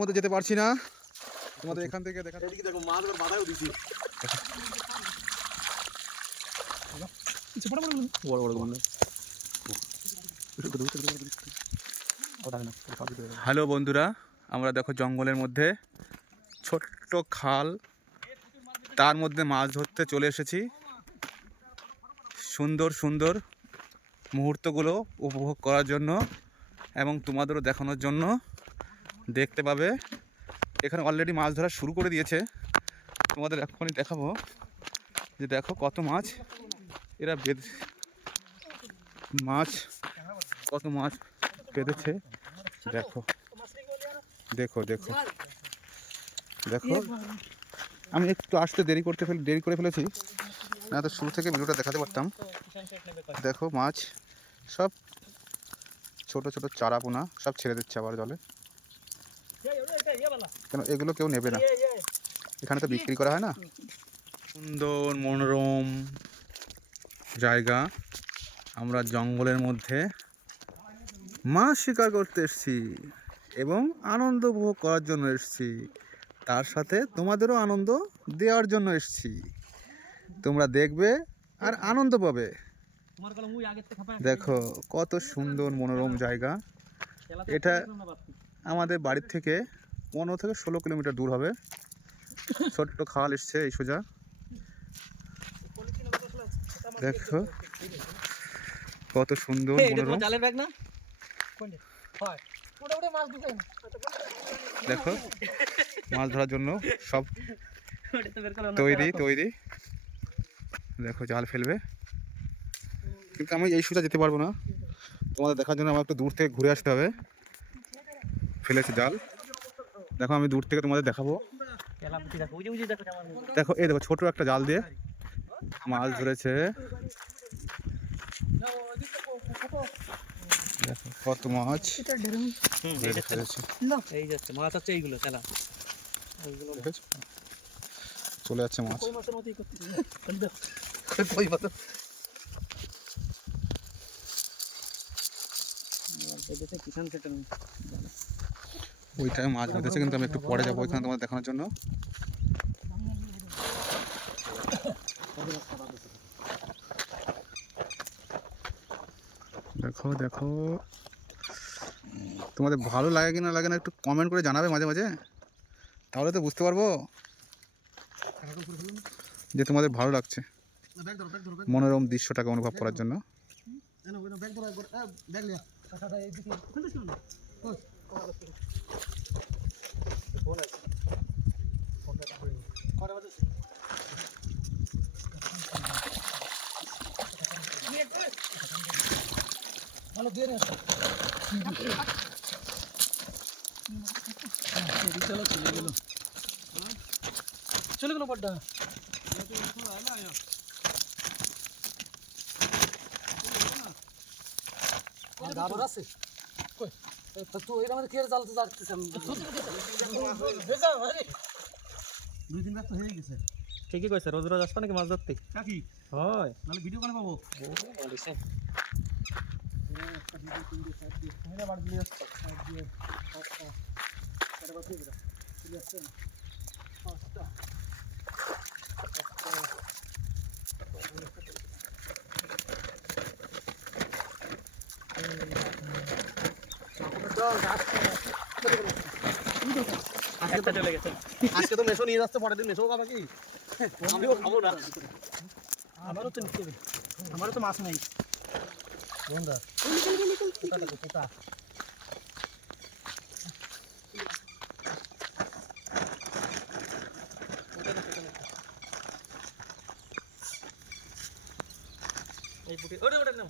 মধ্যে যেতে পারছি না। তোমাদের এখান থেকে দেখা এদিকে দেখো মাছ বাধাও দিছি। বড় বড়গুলো হ্যালো বন্ধুরা আমরা দেখো জঙ্গলের মধ্যে ছোট্ট খাল। তার মধ্যে মাছ ধরতে চলে এসেছি। সুন্দর সুন্দর মুহূর্তগুলো উপভোগ করার জন্য এবং তোমাদেরও দেখানোর জন্য দেখতে পাবে। এখানে অলরেডি মাছ ধরা শুরু করে দিয়েছে। তোমাদের এখনই দেখাবো যে দেখো কত মাছ এরা বেঁধ মাছ, কত মাছ বেঁধেছে। দেখো দেখো দেখো দেখো। আমি একটু আসতে দেরি করতে ফেলে, দেরি করে ফেলেছি। না তো শুরু থেকে ভিডিওটা দেখাতে পারতাম। দেখো মাছ, সব ছোট ছোট চারা পোনা, সব ছেড়ে দিচ্ছে আবার জলে। কেন, এগুলো কেউ নেবে না। এখানে তো বিক্রি করা হয় না? সুন্দর, মনোরম জায়গা। আমরা জঙ্গলের মধ্যে মাছ শিকার করতে এসেছি এবং আনন্দ উপভোগ করার জন্য এসেছি। তার সাথে তোমাদেরও আনন্দ দেওয়ার জন্য এসেছি। তোমরা দেখবে আর আনন্দ পাবে। দেখো কত সুন্দর মনোরম জায়গা। এটা আমাদের বাড়ির থেকে পনেরো থেকে ষোলো কিলোমিটার দূর হবে। ছোট্ট খাল এসছে এই সোজা। দেখো কত সুন্দর মনোরম। দেখো মাছ ধরার জন্য সব তৈরি তৈরি। দেখো জাল ফেলবে। কিন্তু আমি এই সোজা যেতে পারব না। তোমাদের দেখার জন্য আমার একটু দূর থেকে ঘুরে আসতে হবে। ফেলেছে জাল। দেখো আমি দূর থেকে তোমাদের দেখাবো। দেখো এই দেখো ছোট একটা জাল দিয়ে মাছ ধরেছে। দেখো কত মাছ। এইগুলো খেলা। চলে যাচ্ছে মাছ। কই কিষান ওইটায় মাছ বেঁধেছে কিন্তু আমি একটু পরে যাব ওইখানে তোমাদের দেখানোর জন্য। দেখো দেখো। তোমাদের ভালো লাগে কি না লাগে না একটু কমেন্ট করে জানাবে মাঝে মাঝে। তাহলে তো বুঝতে পারব যে তোমাদের ভালো লাগছে। মনোরম দৃশ্যটাকে অনুভব করার জন্য। ভালো দিয়ে চলো চলে গেল চলে গেল বড্ডা গাবর আছে। কই? তা তুই এর আমাদের খেয়ে জালতে যাচ্ছিস দুই দিন তো হয়ে গেছে। ঠিকই কইছে রোজ রোজ আসবা নাকি মাছ ধরতে? হয়। নাহলে ভিডিও করে পাবো? একটা চলে গেছে আজকে তো মেশো নিয়ে যাচ্ছে পরের দিন মেশো খাবে কি আমিও খাব না আমারও তো নিতে আমারও তো মাছ নাই বন্ধা এই বুটি ওরে ওরে নাও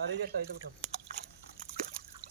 আর এই যে সাইডে উঠাও সাইড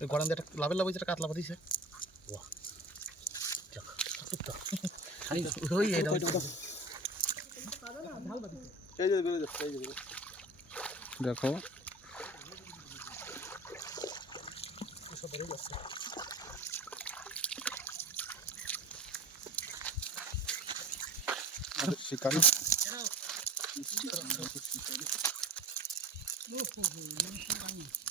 এই গরম দিয়ে একটা লাভের লাভ হয়েছে একটা কাতলা পাতিছে। খাই ওই এই এই যে বেরো যাচ্ছে এই যে। বেরো দেখো। শিকারি। তুই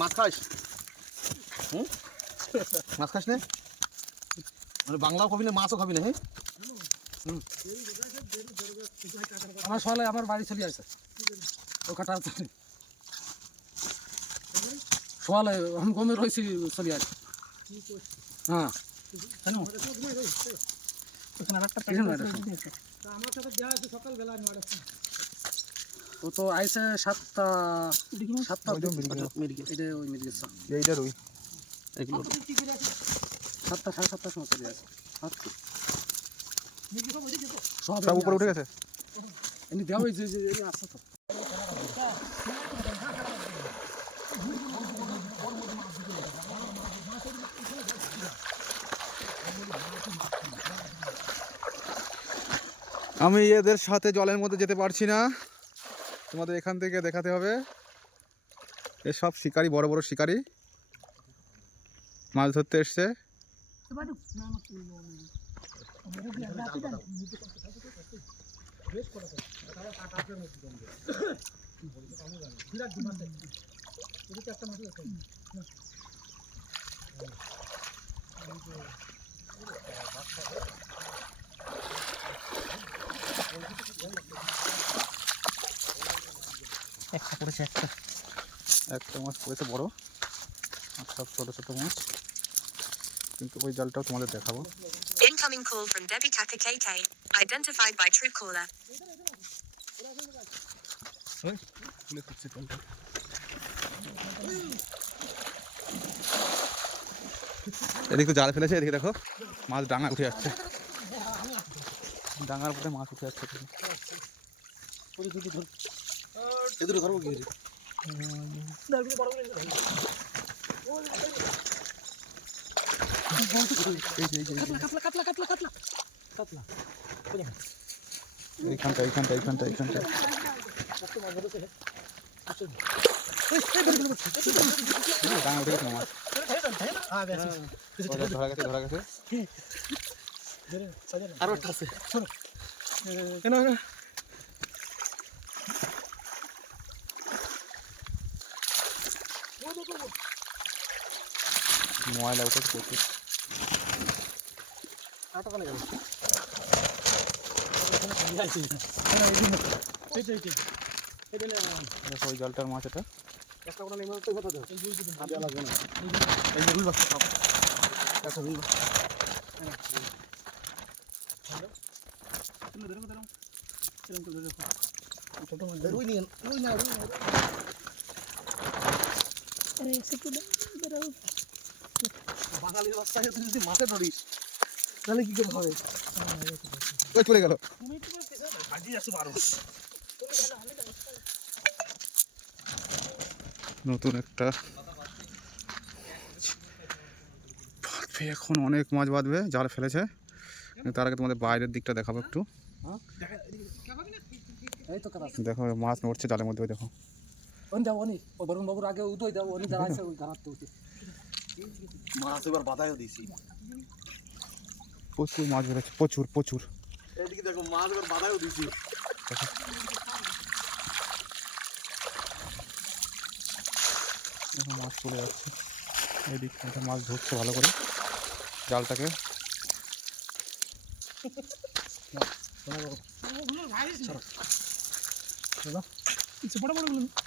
মাছ খাস? হুম? মাছ খাস না? মানে বাংলাও খাবি না মাছও খাবি না হ্যাঁ আমার সকালে আমার বাড়ি চলে আসে। ও কাটা সকালে আমি গমে রয়েছি চলে আসে। হ্যাঁ। ও তো আইসে সাতটা সাতটা এটা ওই মির্গের। এইটা এগুলো সাতটা সাড়ে সাতটার সময় চলে আসে। সব সব উপরে উঠে গেছে? এমনি দেওয়া হয়েছে যে আসছে তো। আমি এদের সাথে জলের মধ্যে যেতে পারছি না। তোমাদের এখান থেকে দেখাতে হবে। এসব শিকারি বড় বড় শিকারি। মাছ ধরতে এসছে। একটা পড়েছে একটা। একটা মাছ পড়েছে বড়। আর সব ছোটো ছোটো মাছ। কিন্তু ওই জালটাও তোমাদের দেখাবো। Incoming call from Debbie KK, identified by Truecaller. এদিকে জাল ফেলেছে এদিকে দেখো মাছ ডাঙা উঠে যাচ্ছে ডাঙার উপরে মাছ উঠে যাচ্ছে এদুরে ধরবো কি এইখানটা এইখানটা এইখানটা এইখানটা। ধরা গেছে ধরা গেছে। আরও একটা আছে। ময়লা উঠে প্রচুর। ওই জালটার মাছ। এটা রুই নিয়ে রুই না রুই না বাঙালির বাচ্চাকে তুই যদি মাছে ধরিস তাহলে কি করে হবে? ওই চলে গেল। আজি আছে বারো নতুন একটা বাঁধবে এখন অনেক মাছ বাঁধবে জাল ফেলেছে। তার আগে তোমাদের বাইরের দিকটা দেখাবো একটু। কাটা দেখো মাছ নড়ছে জালের মধ্যে দেখো। ওন যাও অনি বরুণ বাবুর আগে উদয় যাও অনি দাঁড়াইছে ওই দাঁড়াতে উঠে। মাছ এবার বাধাইও দিছি। প্রচুর মাছ বেরোচ্ছে প্রচুর প্রচুর। এইদিকে দেখো মাছ এবার বাধাইও দিছি। দেখো মাছ চলে যাচ্ছে। এই দিক থেকে মাছ ধরছে ভালো করে জালটাকে।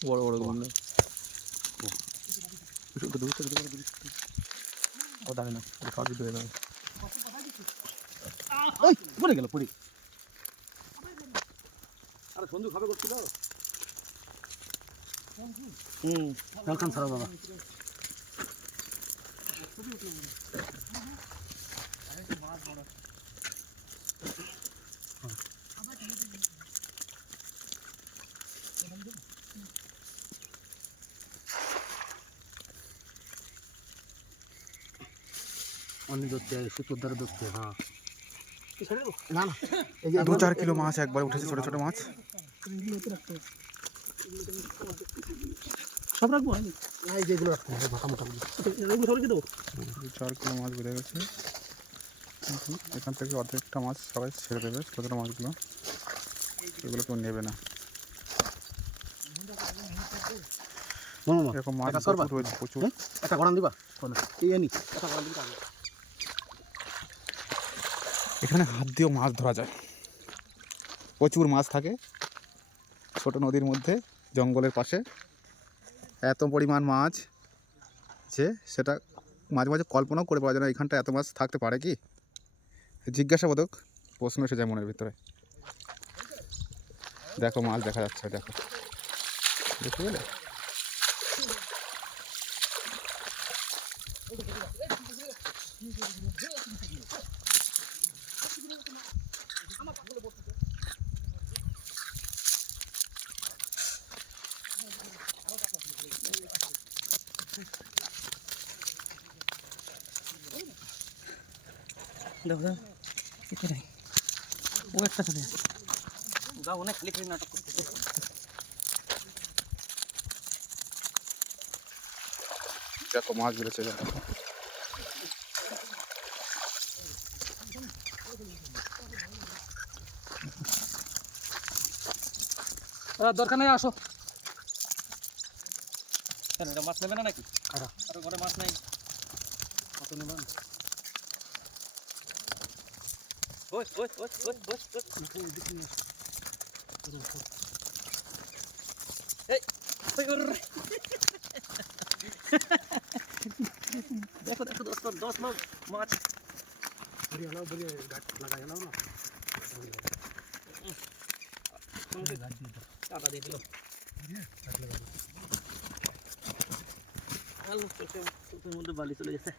বড় বড়গুলো। ও দাঁড়ে না খাওয়া দিতে হয়ে যাবে। পড়ে গেল পড়ে। আরে সন্ধু খাবে করছিল? হুম বাবা। অনেক ধরতে হয় সুতোর দ্বারা ধরতে হয়। হ্যাঁ? না না এই দু চার কিলো মাছ একবার উঠেছে ছোট ছোট মাছ। সব রাখব আমি না এই যেগুলো রাখতে হবে মোটা মোটা গুলো। এগুলো সব দেবো? দু চার কিলো মাছ বেড়ে গেছে। এখান থেকে অর্ধেকটা মাছ সবাই ছেড়ে দেবে ছোটো ছোটো মাছগুলো। এগুলো কেউ নেবে না। না না, না এরকম মাছ প্রচুর একটা গড়ান দিবা। এই আনি একটা গড়ান দিবা। এখানে হাত দিয়েও মাছ ধরা যায়। প্রচুর মাছ থাকে ছোট নদীর মধ্যে, জঙ্গলের পাশে। এত পরিমাণ মাছ যে সেটা মাঝে মাঝে কল্পনাও করে পাওয়া যায় না এখানটা এত মাছ থাকতে পারে কি? জিজ্ঞাসাবোধক প্রশ্ন এসে যায় মনের ভিতরে। দেখো মাছ দেখা যাচ্ছে, দেখো। দেখতে পেলে? দেখো দেখো কিছু নেই ও একটা চলে যাও অনেক খালি খালি নাটক করতেছে দেখো মাছ বেড়েছে দেখো আহ, দরকার নেই আসো কেন এটা মাছ নেবে না নাকি কারা? আর ঘরে মাছ নাই কত নেবেন ওই ওই ওই ওই ওই ওই এই দেখো দেখো দশ দশ মাছ মাছ লাগাই হলাও না টাকা দিয়ে দিল মধ্যে বালি চলে গেছে